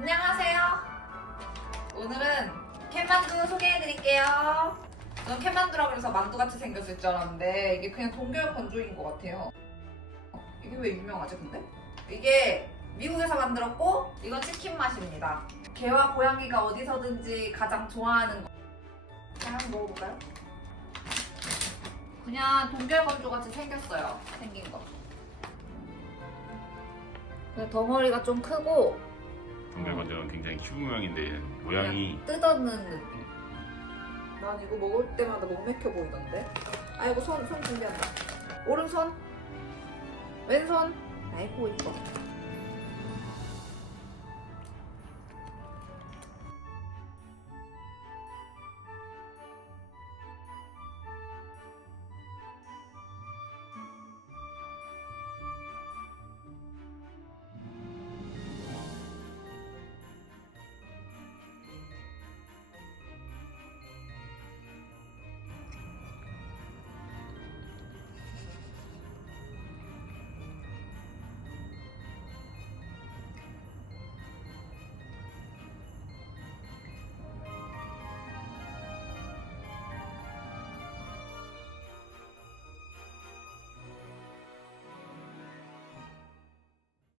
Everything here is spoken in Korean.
안녕하세요. 오늘은 캔만두 소개해드릴게요. 저는 캔만두라 그래서 만두같이 생겼을 줄 알았는데 이게 그냥 동결 건조인 것 같아요. 이게 왜 유명하지 근데? 이게 미국에서 만들었고 이건 치킨 맛입니다. 개와 고양이가 어디서든지 가장 좋아하는 거. 자, 한번 먹어볼까요? 그냥 동결 건조 같이 생겼어요. 생긴 거. 덩어리가 좀 크고 동결 건조는 굉장히 큐브 모양인데 모양이 뜯어는 느낌. 난 이거 먹을 때마다 목 맥혀 보이던데. 아이고 손, 손 준비한다. 오른손, 왼손. 아이고 이뻐.